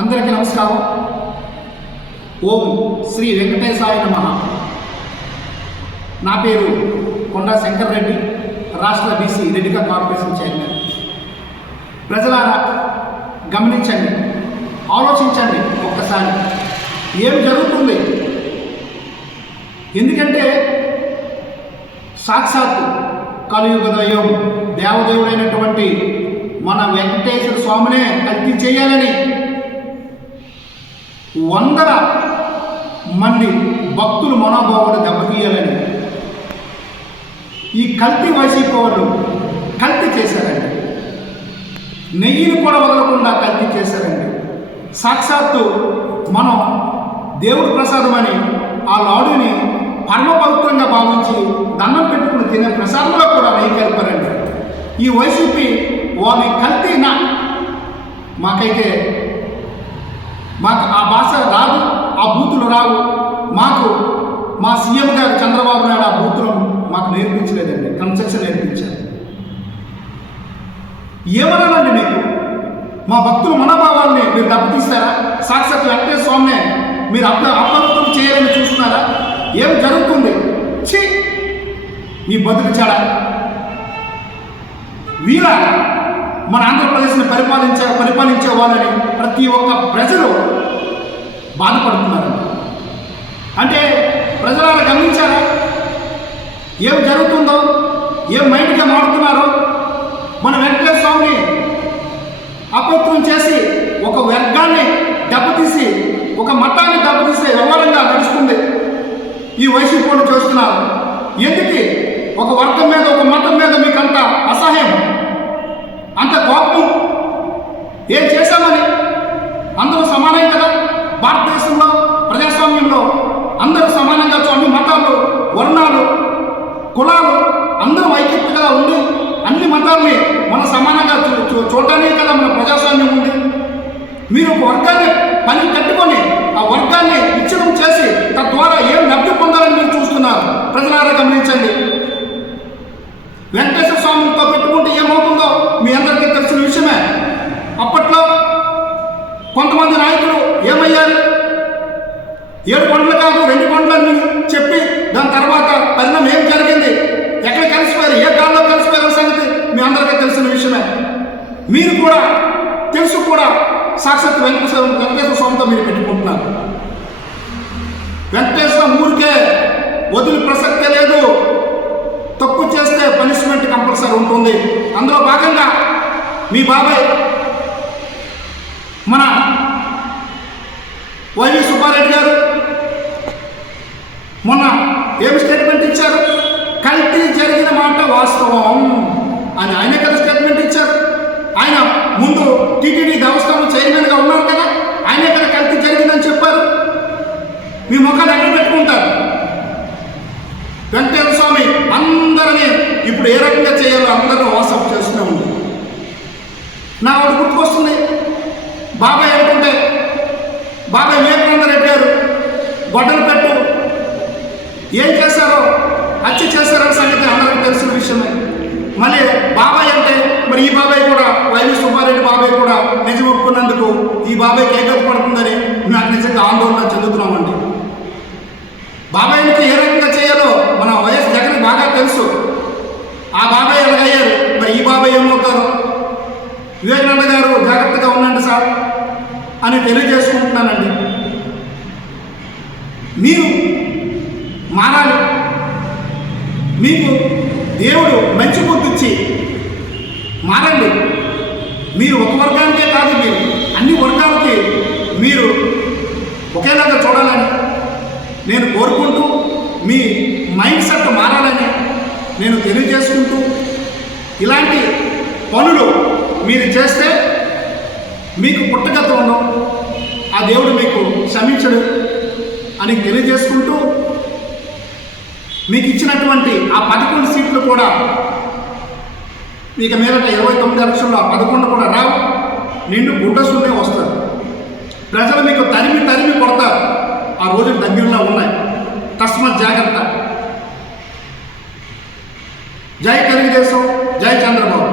అందరికీ నమస్కారం. ఓం శ్రీ వెంకటేశాయ నమః. నా పేరు కొండా శంకర్ రెడ్డి, రాష్ట్ర బీసీ రెడ్డిగా కార్పొరేషన్ చైర్మన్. ప్రజలారా గమనించండి, ఆలోచించండి ఒక్కసారి ఏం జరుగుతుంది. ఎందుకంటే సాక్షాత్తు కలియుగ దైవం దేవదేవుడైనటువంటి మన వెంకటేశ్వర స్వామినే కల్తీ చేయాలని వందల మంది భక్తులు మనోభావాలు దెబ్బతీయాలని ఈ కల్తీ వైసీపీ వాళ్ళు కల్తీ చేశారండి. నెయ్యిని కూడా వదలకుండా కల్తీ చేశారండి. సాక్షాత్తు మనం దేవుడి ప్రసాదం అని ఆ లాడుని పరమ పవిత్రంగా భావించి దండం పెట్టుకుని తినే ప్రసాదంలో కూడా నెయ్యి కలిపారండి. ఈ వైసీపీ వాళ్ళ కల్తీనా మాకైతే మాకు ఆ భాష రాదు, ఆ బూతులు రావు. మాకు మా సీఎం గారు చంద్రబాబు నాయుడు ఆ బూతులు మాకు నేర్పించలేదండి, కన్స్ట్రక్షన్ నేర్పించారు. ఏమనాలండి మీకు? మా భక్తుల మనోభావాల్ని మీరు దెబ్బతీస్తారా? సాక్షాత్ వెంకటేశ్వర స్వామిని మీరు అపవిత్రం చేయాలని చూస్తున్నారా? ఏం జరుగుతుంది? ఛీ, మీ బతుకు చెడ. వీళ్ళ మన ఆంధ్రప్రదేశ్ని పరిపాలించే వాళ్ళని ప్రతి ఒక్క ప్రజలు బాధపడుతున్నారు. అంటే ప్రజలను గమనించారా ఏం జరుగుతుందో, ఏం మైండ్గా మారుతున్నారో? మన వెంకటేశ్వర స్వామిని అపవిత్రం చేసి ఒక వర్గాన్ని దెబ్బతీసి, ఒక మతాన్ని దెబ్బతీసే వ్యవహారంగా నడుస్తుంది ఈ వైసీపీని చూస్తున్నారు. ఎందుకు ఒక వర్గం మీద, ఒక మతం మీద మీకు అంత అసహ్యం, అంత కోపం? ఏం చేశామని? అందరూ సమానం కదా భారతదేశంలో, ప్రజాస్వామ్యంలో అందరూ సమానంగా అన్ని మతాలు, వర్ణాలు, కులాలు అందరూ ఐక్యతగా ఉండి అన్ని మతాల్ని మన సమానంగా చూడటానికి కదా మన ప్రజాస్వామ్యం ఉంది. మీరు ఒక వర్గాన్ని పని కట్టుకొని ఆ వర్గాన్ని విచ్ఛిన్నం చేసి తద్వారా ఏం లబ్ధి పొందాలని మీరు చూస్తున్నారు. ప్రజలారా గమనించండి. వెంకటేశ్వర స్వామితో పెట్టుకుంటే ఏమవుతుందో మీ అందరికీ తెలిసిన విషయమే. అప్పట్లో కొంతమంది నాయకులు ఏమయ్యారు? 7 కొండలు కాదు 2 కొండలని చెప్పి దాని తర్వాత పరిణామం ఏం జరిగింది? ఎక్కడ కలిసిపోయారు? ఏ కాలంలో కలిసిపోయారు సంగతి మీ అందరికీ తెలిసిన విషయమే. మీరు కూడా తెలుసు కూడా సాక్షాత్ వెంకటేశ్వర స్వామితో మీరు పెట్టుకుంటున్నారు. వెంకటేశ్వర ఊరికే వదిలి ప్రసక్తే లేదు. తప్పు చేస్తే పనిష్మెంట్ కంపల్సరీ ఉంటుంది. అందులో భాగంగా మీ బాబాయ్ మన వైవి సుబ్బారెడ్డి గారు మొన్న ఏమి స్టేట్మెంట్ ఇచ్చారు? కల్తీ జరిగిన మాట వాస్తవం అని ఆయనే కదా స్టేట్మెంట్ ఇచ్చారు. ఆయన ముందు టీటీడీ దేవస్థానం చైర్మన్గా ఉన్నారు కదా, ఆయనే కదా కల్తీ జరిగిందని చెప్పారు. మీ ముఖాలు ఎక్కడ పెట్టుకుంటారు? వెంకటేశ్వర స్వామి అందరినీ ఇప్పుడు ఏ రకంగా చేయాలో అందరూ వాట్సాప్ చేస్తూనే ఉంది. నా ఒకటి గుర్తుకొస్తుంది. బాబాయ్ అనుకుంటే బాబాయ్ వివేకానంద రెడ్డి గారు గొడ్డలు పెట్టు ఏం చేశారో, హత్య చేశారన్న సంగతి అందరికీ తెలిసిన విషయమే. మళ్ళీ బాబాయ్ అంటే మరి ఈ బాబాయ్ కూడా, వైవి సుబ్బారెడ్డి బాబాయ్ కూడా నిజం ఒప్పుకున్నందుకు ఈ బాబాయ్కి ఏకత పడుతుందని నాకు నిజంగా ఆందోళన చెందుతున్నామండి. బాబాయ్కి ఏ రకంగా చేయాలో మన వైఎస్ జగన్ బాగా తెలుసు. ఆ బాబాయ్ ఎలాగయ్యారు, మరి ఈ బాబాయ్ ఏమవుతారు? వివేకానంద గారు జాగ్రత్తగా ఉండండి సార్ అని తెలియజేసుకుంటున్నానండి. మీరు మారాలి. మీకు దేవుడు మంచి బుద్ధిచ్చి మారండి. మీరు ఒక వర్గానికే కాదు, మీరు అన్ని వర్గాలకి మీరు ఒకేలాగా చూడాలని నేను కోరుకుంటూ, మీ మైండ్ సెట్ మారాలని నేను తెలియజేసుకుంటూ, ఇలాంటి పనులు మీరు చేస్తే మీకు పుట్టగత ఉండవు, ఆ దేవుడు మీకు క్షమించడు అని తెలియజేసుకుంటూ, మీకు ఇచ్చినటువంటి ఆ 11 సీట్లు కూడా ఇక మీదట 29 లక్షల్లో ఆ 11 కూడా రావు, నిండు గుడ్డసునే వస్తారు. ప్రజలు మీకు తరిమి కొడతారు. ఆ రోజులు దగ్గరలో ఉన్నాయి. తస్మాత్ జాగ్రత్త. జై తెలుగుదేశం, జై చంద్రబాబు.